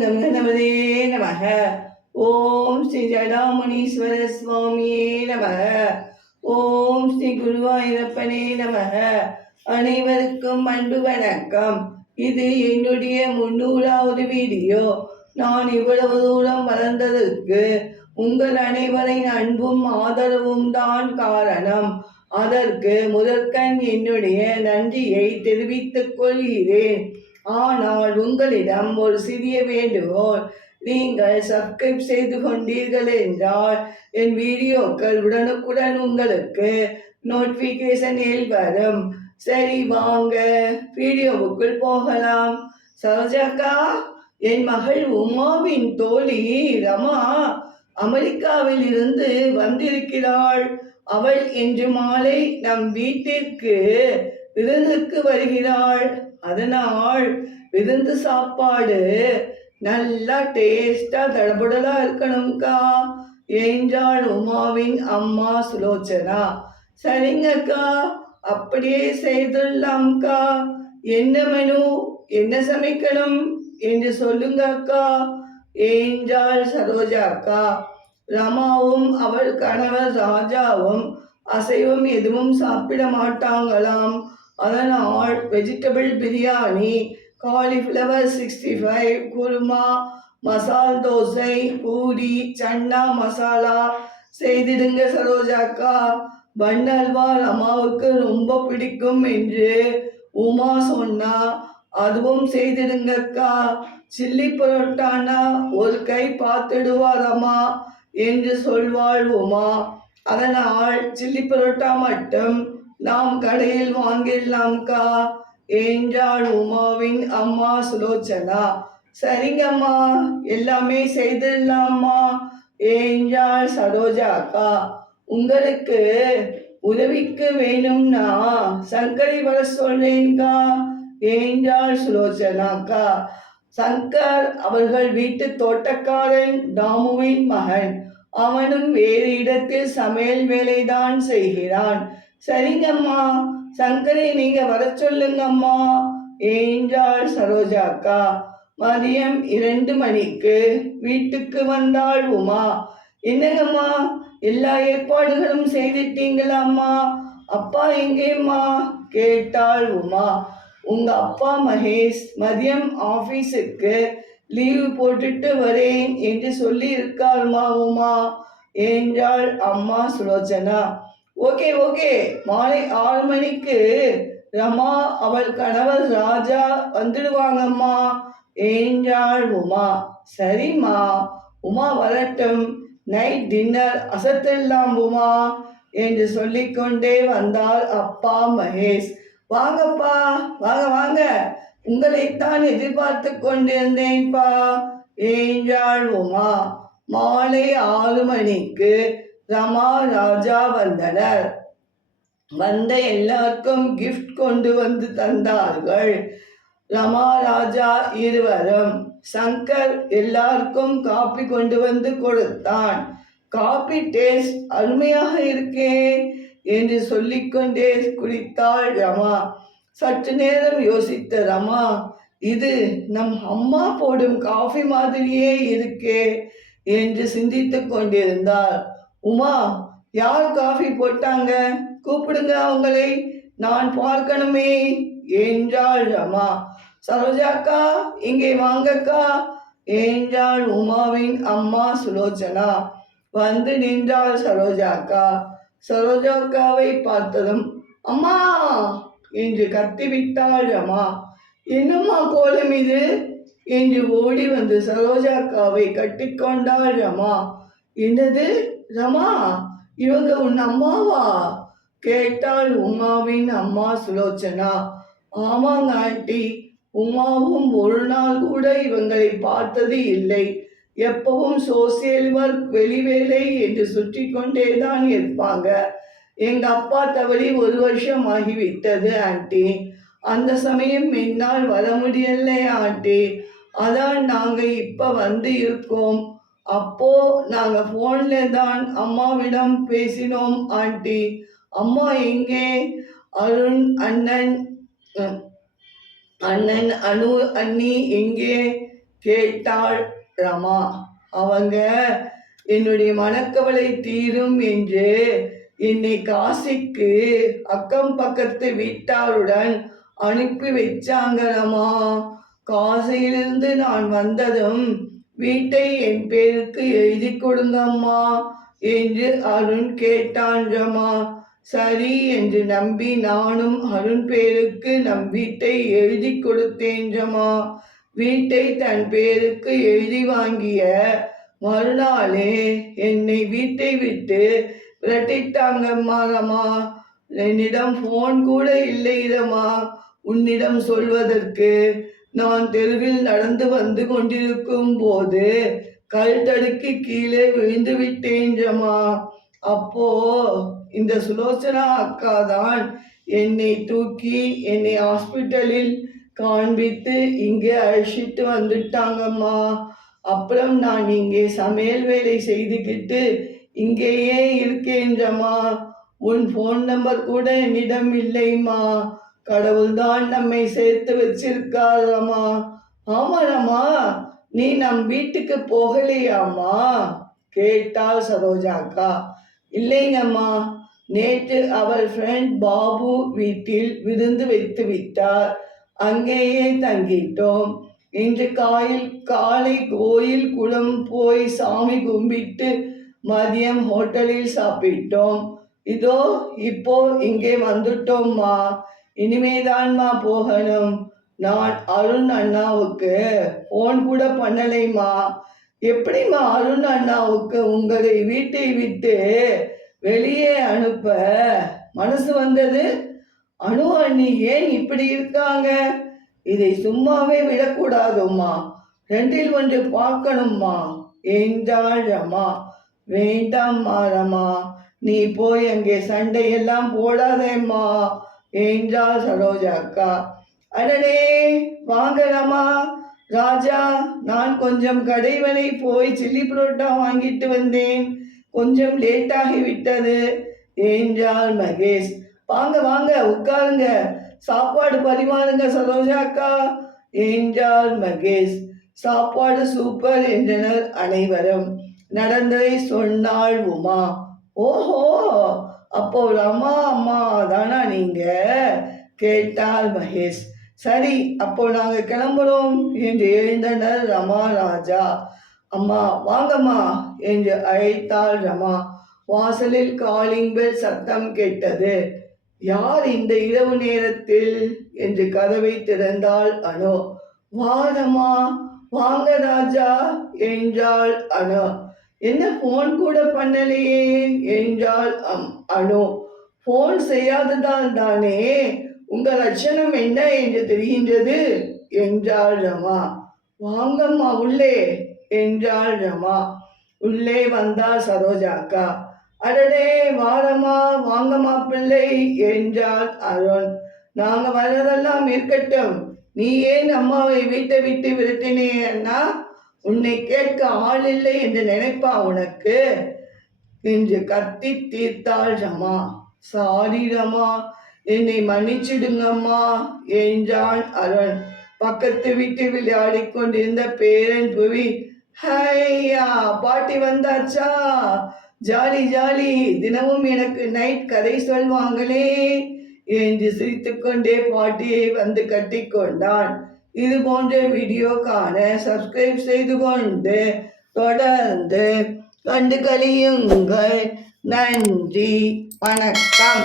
நம நமதே நமக ஓம் ஸ்ரீ ஜடாமுனீஸ்வர சுவாமியே நமக ஓம் ஸ்ரீ குருவாயூரப்பனே நமக அனைவருக்கும் அன்பு வணக்கம் இது என்னுடைய முன்னூறாவது வீடியோ நான் இவ்வளவு தூரம் வளர்ந்ததற்கு உங்கள் அனைவரின் அன்பும் ஆதரவும் தான் காரணம் அதற்கு முதற்கண் என்னுடைய நன்றியை தெரிவித்துக் கொள்கிறேன் ஆனால் உங்களிடம் ஒரு சிறிய வேண்டுகோள். நீங்கள் சப்ஸ்கிரைப் செய்து கொண்டீர்கள் என்றால் என் வீடியோக்கள் உடனுக்குடன் உங்களுக்கு நோட்டிஃபிகேஷனில் வரும். சரி வாங்க. வீடியோவுக்குள் போகலாம். சரோஜாக்கா என் மகள் உமாவின் தோழி ரமா அமெரிக்காவில் இருந்து வந்திருக்கிறாள். அவள் இன்று மாலை நம் வீட்டிற்கு விருந்துக்கு வருகிறாள். அதனால் விருந்து சாப்பாடு நல்லா டேஸ்டா தடபுடலா இருக்கணும்க்கா. என்றாள் உமாவின் அம்மா சுலோச்சனா. சரிங்கக்கா அப்படியே செய்துடலாம்க்கா. என்ன மெனு? என்ன சமைக்கணும் என்று சொல்லுங்க அக்கா என்றாள் சரோஜா அக்கா. ரமாவும் அவள் கணவர் ராஜாவும் அசைவம் எதுவும் சாப்பிட மாட்டாங்களாம். அதனால் vegetable biryani cauliflower sixty five kurma masala dosa puri chana masala. செய்திடுங்க சரோஜாக்கா பன் அல்வா அம்மாவுக்கு ரொம்ப பிடிக்கும் என்று உமா சொன்னா அதுவும் செய்திடுங்கக்கா சில்லி பரோட்டானா ஒரு கை பார்த்துடுவாரம்மா என்று சொல்வாள் உமா. அதனால் சில்லி பரோட்டா மட்டும் நாம் கடையில் வாங்கிடலாம்க்கா என்றாள் உமாவின் அம்மா சுலோச்சனா. சரிங்கம்மா எல்லாமே செய்திடலாம்மா என்றாள் சரோஜா அக்கா. உங்களுக்கு உதவிக்கு வேணும்னா சங்கரை வர சொல்றேன்க்கா என்றாள் சுலோச்சனா அக்கா. சங்கர் அவர்கள் வீட்டு தோட்டக்காரன் தாமுவின் மகன். அவனும் வேறு இடத்தில் சமையல் வேலைதான் செய்கிறான். சரிங்கம்மா. சங்கரை நீங்க வர சொல்லுங்கம்மா. என்றாள் சரோஜா அக்கா மதியம் இரண்டு மணிக்கு வீட்டுக்கு வந்தாள் உமா. என்னங்கம்மா எல்லா ஏற்பாடுகளும் செய்துட்டீங்களாம்மா? அப்பா எங்கேம்மா? கேட்டாள் உமா. உங்க அப்பா மகேஷ் மதியம் ஆபீஸுக்கு லீவு போட்டுட்டு வரேன் என்று சொல்லி இருக்காள்மா உமா? என்றாள் அம்மா சுலோச்சனா ஓகே ஓகே. மாலை ஆறு மணிக்கு ரமா அவள் கணவர் ராஜா வந்துடுவாங்கம்மா. என்றாள் உமா. சரிம்மா. உமா வரட்டும். நைட் டின்னர் அசத்தெல்லாம் உமா என்று சொல்லிக்கொண்டே வந்தார் அப்பா மகேஷ். வாங்கப்பா வாங்க வாங்க. உங்களைத்தான் எதிர்பார்த்து கொண்டிருந்தேன்ப்பா என்றாள் உமா. மாலை ஆறு மணிக்கு ரமா ராஜா வந்தனர் வந்த எல்லாருக்கும் கிஃப்ட் கொண்டு வந்து தந்தார்கள். ரமா ராஜா இருவரும். சங்கர் எல்லாருக்கும் காப்பி கொண்டு வந்து கொடுத்தான். காபி டேஸ்ட் அருமையாக இருக்கே என்று சொல்லிக்கொண்டே குடித்தாள் ரமா. சற்று நேரம் யோசித்த ரமா இது நம் அம்மா போடும் காஃபி மாதிரியே இருக்கே என்று சிந்தித்துக் கொண்டிருந்தார் உமா யார் காஃபி போட்டாங்க? கூப்பிடுங்க அவங்களை. நான் பார்க்கணுமே. என்றாள் ரமா. சரோஜாக்கா இங்கே வாங்கக்கா. என்றாள் உமாவின் அம்மா சுலோச்சனா. வந்து நின்றாள் சரோஜாக்கா சரோஜாக்காவை பார்த்ததும் அம்மா! என்று கத்திவிட்டாள் ரமா. என்னம்மா கோலம் இது? என்று ஓடி வந்து சரோஜாக்காவை கட்டிக்கொண்டாள் ரமா. என்னது? ரமா இவங்க உன் அம்மாவா? கேட்டாள் உமாவின் அம்மா சுலோச்சனா. ஆமாங்க ஆண்டி உமாவும் ஒரு நாள் கூட இவங்களை பார்த்தது இல்லை. எப்பவும் சோசியல் ஒர்க் வெளிவேலை என்று சுற்றி கொண்டே தான் இருப்பாங்க. எங்க அப்பா தவறி ஒரு வருஷம் ஆகிவிட்டது ஆண்டி. அந்த சமயம் என்னால் வர முடியலை ஆண்டி. அதான் நாங்க இப்ப வந்து இருக்கோம். அப்போ நாங்க போன்ல தான் அம்மாவிடம் பேசினோம் ஆண்டி. அம்மா எங்கே? அருண் அண்ணன் அண்ணன் அனு அண்ணி எங்கே? கேட்டாள் ரமா. அவங்க என்னுடைய மனக்கவலை தீரும் என்று என்னை காசிக்கு அக்கம் பக்கத்து வீட்டாருடன் அனுப்பி வச்சாங்க ரமா. காசியிலிருந்து நான் வந்ததும் வீட்டை என் பேருக்கு எழுதி கொடுங்கம்மா என்று அருண் கேட்டான் ரமா சரி என்று நம்பி நானும் அருண் பேருக்கு நம் வீட்டை எழுதி கொடுத்தேன் ரமா வீட்டை தன் பேருக்கு எழுதி வாங்கிய மறுநாளே என்னை வீட்டை விட்டு விரட்டிட்டாங்கம்மா ரமா. என்னிடம் ஃபோன் கூட இல்லை ரமா. உன்னிடம் சொல்வதற்கு நான் தெருவில் நடந்து வந்து கொண்டிருக்கும் போது கல் தடுக்கு கீழே விழுந்து விட்டேன் ஜமா. அப்போ இந்த சுலோச்சனா அக்கா தான் என்னை தூக்கி என்னை ஹாஸ்பிட்டலில் காண்பித்து இங்கே அழைச்சிட்டு வந்துட்டாங்கம்மா. அப்புறம் நான் இங்கே சமையல் வேலை செய்துக்கிட்டு இங்கேயே இருக்கேன்றம்மா உன் ஃபோன் நம்பர் கூட என்னிடம் இல்லைம்மா. கடவுள்தான் நம்மை சேர்த்து வச்சிருக்காரம்மா ஆமாடம்மா நீ நம் வீட்டுக்கு போகலையாம்மா கேட்டாள் சரோஜா அக்கா. இல்லைங்கம்மா. நேற்று அவள் ஃப்ரெண்ட் பாபு வீட்டில் விருந்து வைத்து விட்டார். அங்கேயே தங்கிட்டோம். இன்று காயில் காலை கோயில் குளம் போய் சாமி கும்பிட்டு மதியம் ஹோட்டலில் சாப்பிட்டோம். இதோ இப்போ இங்கே வந்துட்டோம்மா. இனிமேதான்மா போகணும். நான் அருண் அண்ணாவுக்கு ஃபோன் கூட பண்ணலைம்மா. எப்படிம்மா அருண் அண்ணாவுக்கு உங்களை வீட்டை விட்டு வெளியே அனுப்ப மனசு வந்தது? அனு அண்ணி ஏன் இப்படி இருக்காங்க? இதை சும்மாவே விடக்கூடாதும்மா. ரெண்டில் ஒன்று பார்க்கணும்மா. என்றாள் ரமா வேண்டாம்மா ரமா. நீ போய் அங்கே சண்டையெல்லாம் போடாதேம்மா. என்றாள் சரோஜா அக்கா. அடடே வாங்கலாமா? ராஜா நான் கொஞ்சம் கடைவனை போய் சில்லி புரோட்டா வாங்கிட்டு வந்தேன். கொஞ்சம் லேட்டாகி விட்டது. என்றாள் மகேஷ் வாங்க வாங்க உட்காருங்க. சாப்பாடு பரிமாறுங்க சரோஜா அக்கா. என்றாள் மகேஷ் சாப்பாடு சூப்பர் என்றனர் அனைவரும். நடந்ததை சொன்னாள் உமா. ஓஹோ! அப்போ ரமா அம்மா தானா நீங்க? கேட்டார் மகேஷ். சரி அப்போ நாங்கள் கிளம்புறோம் என்று எழுந்தனர் ரமா ராஜா. அம்மா வாங்கம்மா என்று அழைத்தாள் ரமா. வாசலில் காலிங் பெல் சத்தம் கேட்டது. யார் இந்த இரவு நேரத்தில்? என்று கதவை திறந்தாள் அனு. வாரமா வாங்க ராஜா என்றாள் அனு. என்ன ஃபோன் கூட பண்ணலையே என்றாள் அம் அனு. ஃபோன் செய்யாததால் தானே உங்க லட்சணம் என்ன என்று தெரிகின்றது என்றாள் ரமா. வாங்கம்மா உள்ளே என்றாள் ரமா. உள்ளே வந்தாள் சரோஜா அக்கா. அடடே வாரம்மா வாங்கம்மா பிள்ளை என்றாள் அருண். நாங்க வர்றதெல்லாம் இருக்கட்டும். நீ ஏன் அம்மாவை வீட்டை விட்டு விரட்டினேன்னா? உன்னை கேட்க ஆள் இல்லை என்று நினைப்பா உனக்கு? என்று கத்தி தீர்த்தாள் ரமா. சாரி ரமா என்னை மன்னிச்சிடுங்கம்மா என்றான் அருண் பக்கத்து வீட்டில் விளையாடிக் கொண்டிருந்த பேரன் புவி. ஹையா பாட்டி வந்தாச்சா? ஜாலி ஜாலி தினமும் எனக்கு நைட் கதை சொல்வாங்களே என்று சிரித்துக்கொண்டே பாட்டியை வந்து கட்டி கொண்டான் இது போன்ற வீடியோ காண சப்ஸ்கிரைப் செய்து கொண்டு தொடர்ந்து கண்டு கழியுங்கள் நன்றி வணக்கம்.